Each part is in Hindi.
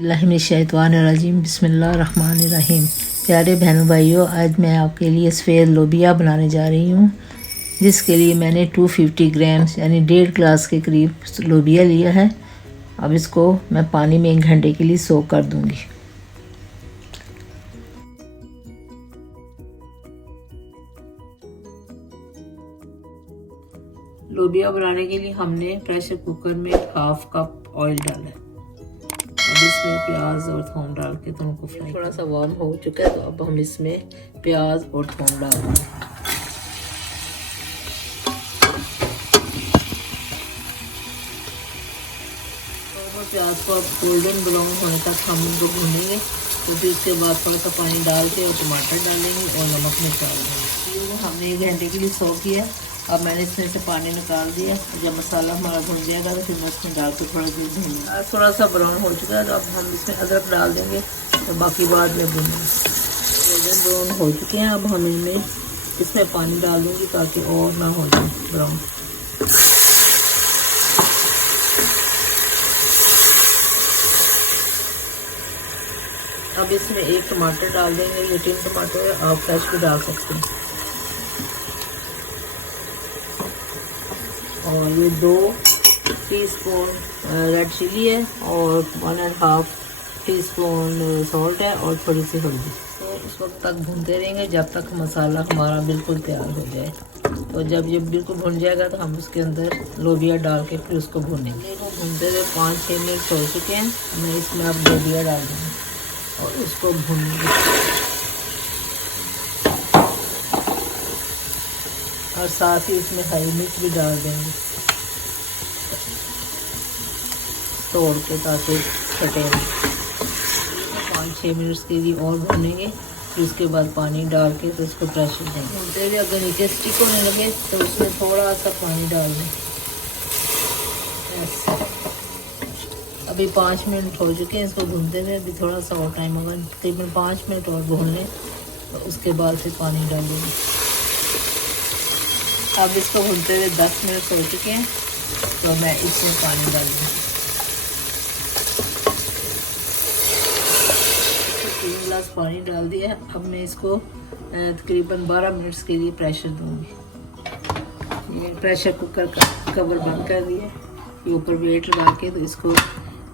बिस्मिल्लाहिर्रहमानिर्रहीम बिस्मिल्लाहिर्रहमानिर्रहीम। प्यारे बहनों भाइयों, आज मैं आपके लिए सफ़ेद लोबिया बनाने जा रही हूँ, जिसके लिए मैंने 250 ग्राम यानी 1.5 गिलास के करीब लोबिया लिया है। अब इसको मैं पानी में 1 घंटे के लिए सोक कर दूँगी। लोबिया बनाने के लिए हमने प्रेशर कुकर में 1/2 कप ऑयल डाला है। अब इसमें प्याज और थूम डाल के दोनों को फ्राई। थोड़ा सा वार्म हो चुका है, तो अब हम इसमें प्याज और थूम डाल देंगे। प्याज को अब गोल्डन ब्राउन होने तक हम इनको भूनेंगे। तो फिर इसके बाद थोड़ा सा पानी डाल के और टमाटर डालेंगे और नमक मिर्च डाल देंगे। हमने 1 घंटे के लिए सोक किया। अब मैंने इसमें से पानी निकाल दिया। जब मसाला हमारा भुन जाएगा तो फिर मैं इसमें डाल के थोड़ा दूध भूनूंगा। थोड़ा सा ब्राउन हो चुका है, तो अब हम इसमें अदरक डाल देंगे, तो बाकी बाद में भूनेंगे। गोल्डन ब्राउन हो चुके हैं। अब हम इसमें पानी डाल देंगे ताकि और ना हो जाए ब्राउन। अब इसमें 1 टमाटर डाल देंगे। ये 3 टमाटर है, आप फ्रेश भी डाल सकते हैं। और ये 2 टीस्पून रेड चिली है और 1.5 टीस्पून सॉल्ट है और थोड़ी सी हल्दी। तो इस वक्त तक भूनते रहेंगे जब तक मसाला हमारा बिल्कुल तैयार हो जाए। तो जब ये बिल्कुल भुन जाएगा तो हम उसके अंदर लोबिया डाल के फिर उसको भूनेंगे। वो भूनते हुए 5-6 मिनट हो चुके हैं। मैं इसमें अब लोबिया डाल दूँगी और इसको भूनेंगे, और साथ ही इसमें हरी मिर्च भी डाल देंगे तोड़ के, ताकि कटे। 5-6 मिनट के लिए और भूनेंगे। फिर उसके बाद पानी डाल के तो इसको प्रेशर देंगे। भूनते हुए अगर नीचे स्टिक होने लगे तो उसमें थोड़ा सा पानी डाल दें। अभी 5 मिनट हो चुके हैं इसको भूनते हुए। अभी थोड़ा सा और टाइम होगा, तकरीबन 5 मिनट और भून लें, तो उसके बाद फिर पानी डालेंगे। अब इसको भूनते हुए 10 मिनट हो चुके हैं, तो मैं इसमें पानी डाल दूँगी। 3 गिलास पानी डाल दिया। अब मैं इसको तकरीबन 12 मिनट्स के लिए प्रेशर दूँगी। ये प्रेशर कुकर का कवर बंद कर दिया, ये ऊपर वेट लगा के, तो इसको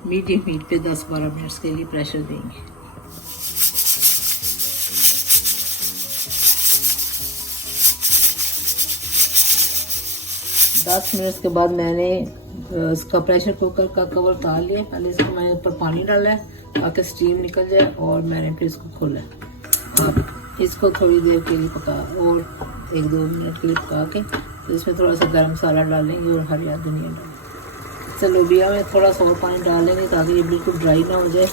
मीडियम हीट पे 10-12 मिनट्स के लिए प्रेशर देंगे। 10 मिनट के बाद मैंने इसका प्रेशर कुकर का कवर उतार लिया। पहले इसको मैंने ऊपर पानी डाला है ताकि स्टीम निकल जाए, और मैंने फिर इसको खोला है। अब इसको थोड़ी देर के लिए पका, और 1-2 मिनट के लिए पका के, तो इसमें थोड़ा सा गरम मसाला डालेंगे और हरी धनिया डालेंगे। तो लोबिया में थोड़ा सा और पानी डालेंगे ताकि ये बिल्कुल ड्राई ना हो जाए।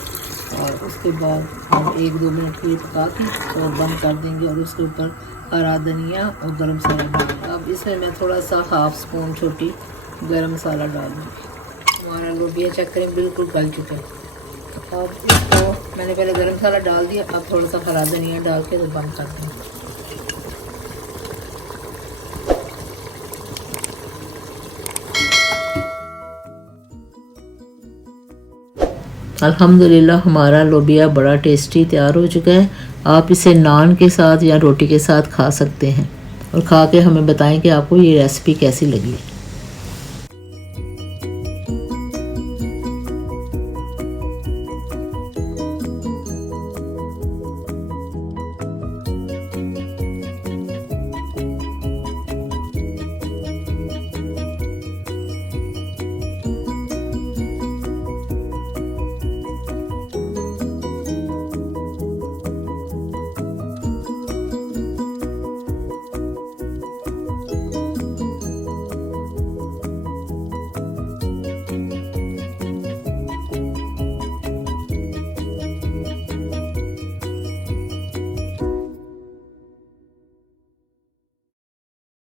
और उसके बाद हम 1-2 मिनट के लिए पका के और बंद कर देंगे, और उसके ऊपर हरा धनिया और गरम मसाला डालेंगे। अब इसमें मैं थोड़ा सा 1/2 स्पून छोटी गरम मसाला डाल दूँगी। हमारा लोबिया चेक करें बिल्कुल गल चुका है। अब इसको मैंने पहले गरम मसाला डाल दिया, अब थोड़ा सा हरा धनिया डाल के तो बंद कर देंगे। अल्हम्दुलिल्लाह हमारा लोबिया बड़ा टेस्टी तैयार हो चुका है। आप इसे नान के साथ या रोटी के साथ खा सकते हैं, और खा के हमें बताएं कि आपको ये रेसिपी कैसी लगी।